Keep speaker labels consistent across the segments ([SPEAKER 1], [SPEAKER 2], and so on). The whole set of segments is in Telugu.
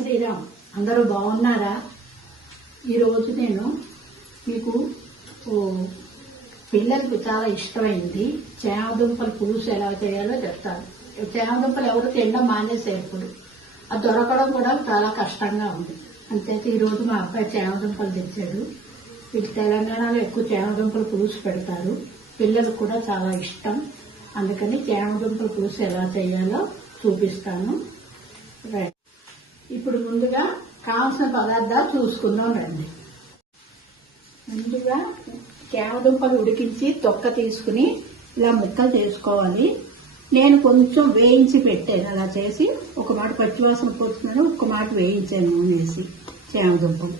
[SPEAKER 1] శ్రీరామ్ అందరూ బాగున్నారా? ఈరోజు నేను మీకు పిల్లలకు చాలా ఇష్టమైంది. చేమదుంపల పులుసు ఎలా చేయాలో చెప్తాను. చేమదుంపలు ఎవరు తినడం మానేసే ఇప్పుడు. అది దొరకడం కూడా చాలా కష్టంగా ఉంది. అంతైతే ఈరోజు మా అబ్బాయి చేమదుంపలు తెచ్చాడు. వీళ్ళు తెలంగాణలో ఎక్కువ చేమదుంపల పులుసు పెడతారు. పిల్లలకు కూడా చాలా ఇష్టం. అందుకని చేమదుంపల పులుసు ఎలా చేయాలో చూపిస్తాను. రైట్ ఇప్పుడు ముందుగా కావాల్సిన పదార్థాలు చూసుకుందాం రండి ముందుగా కేవదుంపలు ఉడికించి తొక్క తీసుకుని ఇలా ముక్కలు చేసుకోవాలి. నేను కొంచెం వేయించి పెట్టాను. అలా చేసి ఒక మాట పచ్చివాసన పోతున్నాను ఒక మాట వేయించాను అనేసి వేసి చేమదుంపలు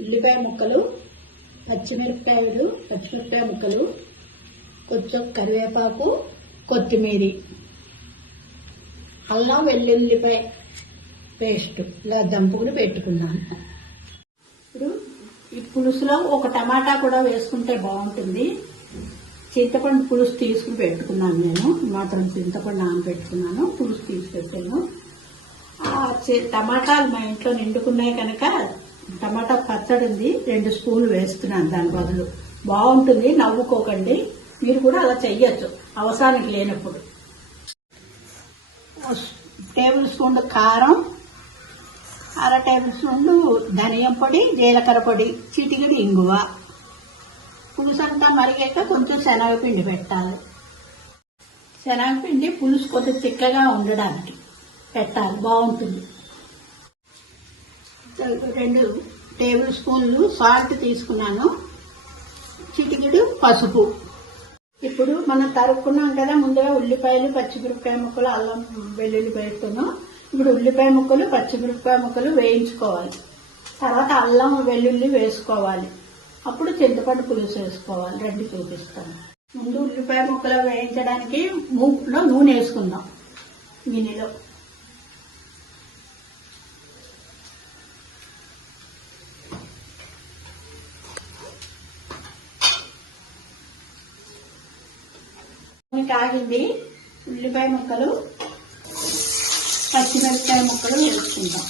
[SPEAKER 1] ఉల్లిపాయ ముక్కలు పచ్చిమిరపకాయలు పచ్చిమిరపకాయ ముక్కలు కొంచెం కరివేపాకు కొత్తిమీర అల్లం వెల్లుల్లిపాయ పేస్ట్ ఇలా దంపుకుని పెట్టుకున్నాను ఇప్పుడు ఈ పులుసులో ఒక టమాటా కూడా వేసుకుంటే బాగుంటుంది. చింతపండు పులుసు తీసుకుని పెట్టుకున్నాను నేను. మాత్రం చింతపండు నానబెట్టుకున్నాను పులుసు తీసి పెట్టాను ఆ టమాటాలు మా ఇంట్లో నిండుకున్నాయి కనుక టమాటా పచ్చడి ఉంది. రెండు స్పూన్లు వేస్తున్నాను దాని బదులు. బాగుంటుంది. నవ్వుకోకండి. మీరు కూడా అలా చెయ్యొచ్చు. అవసరానికి లేనప్పుడు. టేబుల్ స్పూన్ కారం టేబుల్ స్పూన్లు ధనియం పొడి జీలకర్ర పొడి చిటికిడి ఇంగువ. పులుసు అంతా మరిగాక కొంచెం శనగపిండి పెట్టాలి. శనగపిండి పులుసు కొంచెం చిక్కగా ఉండడానికి పెట్టాలి. బాగుంటుంది. రెండు టేబుల్ స్పూన్లు సాల్ట్ తీసుకున్నాను. చిటికెడు పసుపు. ఇప్పుడు మనం తరుక్కున్నాం కదా ముందుగా ఉల్లిపాయలు పచ్చిమిరపకాయ ముక్కలు అల్లం వెల్లుల్లి వేస్తున్నాం ఇప్పుడు ఉల్లిపాయ ముక్కలు పచ్చిమిరపకాయ ముక్కలు వేయించుకోవాలి. తర్వాత అల్లం వెల్లుల్లి వేసుకోవాలి. అప్పుడు చింతపండు పులుసు వేసుకోవాలి. రెండు చూపిస్తాను. ముందు ఉల్లిపాయ ముక్కలు వేయించడానికి మూపులో నూనె వేసుకుందాం. గిన్నెలో. కాగింది. ఉల్లిపాయ ముక్కలు పచ్చిమిరపకాయ ముక్కలు వేసుకుందాం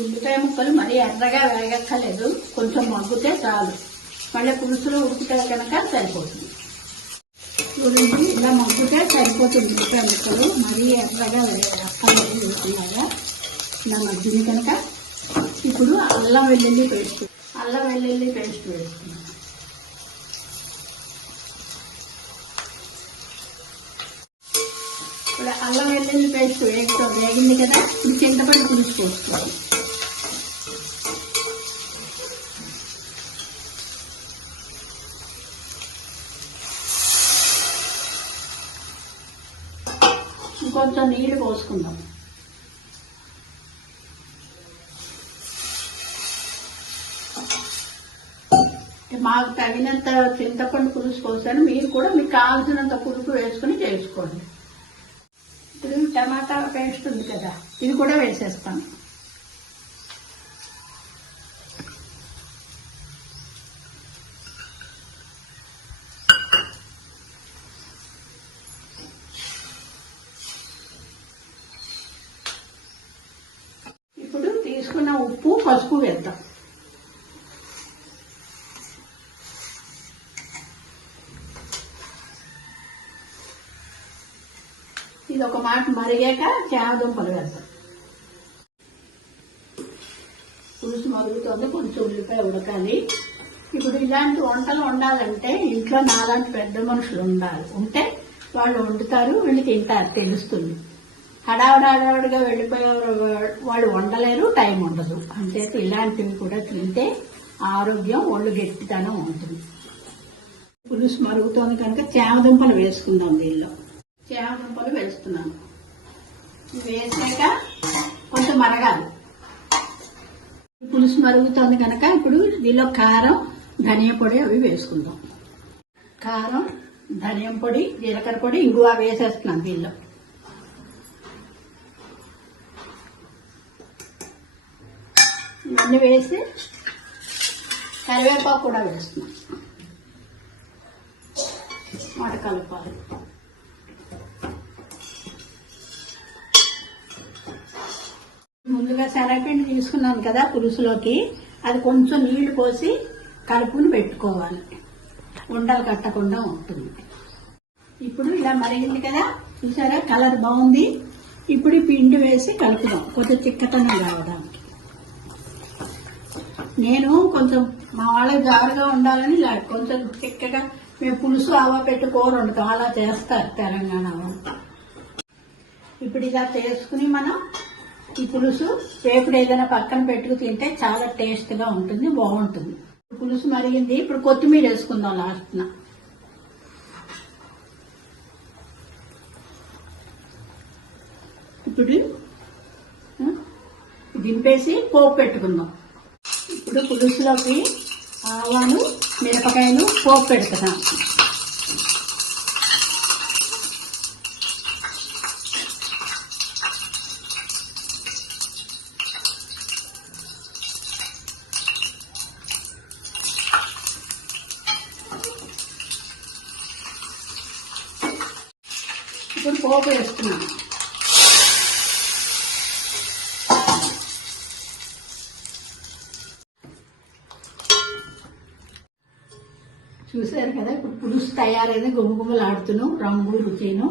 [SPEAKER 1] ఉల్లిపాయ ముక్కలు మరీ ఎర్రగా వేగక్కర్లేదు. కొంచెం మగ్గుతే చాలు. మళ్ళీ పులుసులో ఉడికితే కనుక సరిపోతుంది. చూడండి ఇలా మగ్గితే సరిపోతుంది. ఉల్లిపాయ ముక్కలు. మరీ ఎర్రగా వేగక్కర్లేదు ఉడికిలాగా ఇలా మగ్గింది కనుక ఇప్పుడు అల్లం వెల్లుల్లి పేస్ట్. అల్లం వెల్లుల్లి పేస్ట్ వేస్తున్నాం ఇప్పుడు అల్లం వెల్లుల్లి పేస్ట్ వేగతో వేగింది కదా. ఇప్పుడు చింతపండు పులుసుకోవచ్చు కొంచెం నీళ్ళు పోసుకుందాం. మాకు తగినంత చింతపండు పులుసు పోసాను. మీరు కూడా మీకు కావాల్సినంత పులుపు వేసుకుని చేసుకోండి. ఇప్పుడు టమాటా పేస్ట్ ఉంది కదా ఇది కూడా వేసేస్తాను ఇప్పుడు తీసుకున్న ఉప్పు పసుపు వేద్దాం. ఇది ఒక మాట మరిగాక చామదుంపలు వేద్దాం. పులుసు మరుగుతుంది కొంచెం ఉల్లిపాయ ఉడకాలి. ఇప్పుడు ఇలాంటి వంటలు వండాలంటే ఇంట్లో నాలాంటి పెద్ద మనుషులు ఉండాలి. ఉంటే వాళ్ళు వండుతారు వీళ్ళు తింటారు తెలుస్తుంది. హడావుడి హడావుడిగా వెళ్ళిపోయేవారు వాళ్ళు వండలేరు టైం ఉండదు. అంతే ఇలాంటివి కూడా తింటే ఆరోగ్యం ఒళ్ళు గట్టితనం ఉంటుంది. పులుసు మరుగుతోంది కనుక చామదుంపలు వేసుకుందాం దీనిలో చామదుంపలు వేస్తున్నాను. వేసాక కొంచెం మరగాలి. పులుసు మరుగుతోంది కనుక ఇప్పుడు దీనిలో కారం ధనియా పొడి అవి వేసుకుందాం. కారం ధనియం పొడి జీలకర్ర పొడి ఇంగువ వేసేస్తున్నాను దీనిలో. ఇవన్నీ వేసి కరివేపాకు కూడా వేస్తున్నాం. మాట కలపాలి. ముందుగా శనగపిండి తీసుకున్నాను కదా పులుసులోకి. అది కొంచెం నీళ్ళు పోసి కలుపుని పెట్టుకోవాలి. ఉండలు కట్టకుండా ఉంటుంది. ఇప్పుడు ఇలా మరిగింది కదా. చూసారా? కలర్ బాగుంది. ఇప్పుడు పిండి వేసి కలుపుదాం. కొంచెం చిక్కతనం రావడం. నేను కొంచెం మా వాళ్ళకి జారుగా ఉండాలని కొంచెం చిక్కగా మేము పులుసు ఆవా పెట్టి కూర వండుతాం. అలా చేస్తారు తెలంగాణ ఇప్పుడు ఇలా చేసుకుని మనం ఈ పులుసు వేపుడు ఏదైనా పక్కన పెట్టుకు తింటే చాలా టేస్ట్గా ఉంటుంది బాగుంటుంది. పులుసు మరిగింది. ఇప్పుడు కొత్తిమీర వేసుకుందాం లాస్ట్న ఇప్పుడు దింపేసి పోపు పెట్టుకుందాం. ఇప్పుడు పులుసులోకి ఆవాలు మిరపకాయలు పోపు పెడుతున్నాం. ఇప్పుడు పోపు వేస్తున్నాం. చూశారు కదా ఇప్పుడు పులుసు తయారైంది గుమగుమలాడుతును రంగు రుచిను.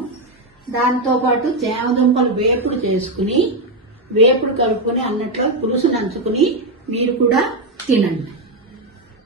[SPEAKER 1] దాంతో పాటు చేమదుంపలు వేపుడు చేసుకుని వేపుడు కలుపుకొని అన్నట్లో పులుసు నంచుకుని మీరు కూడా తినండి.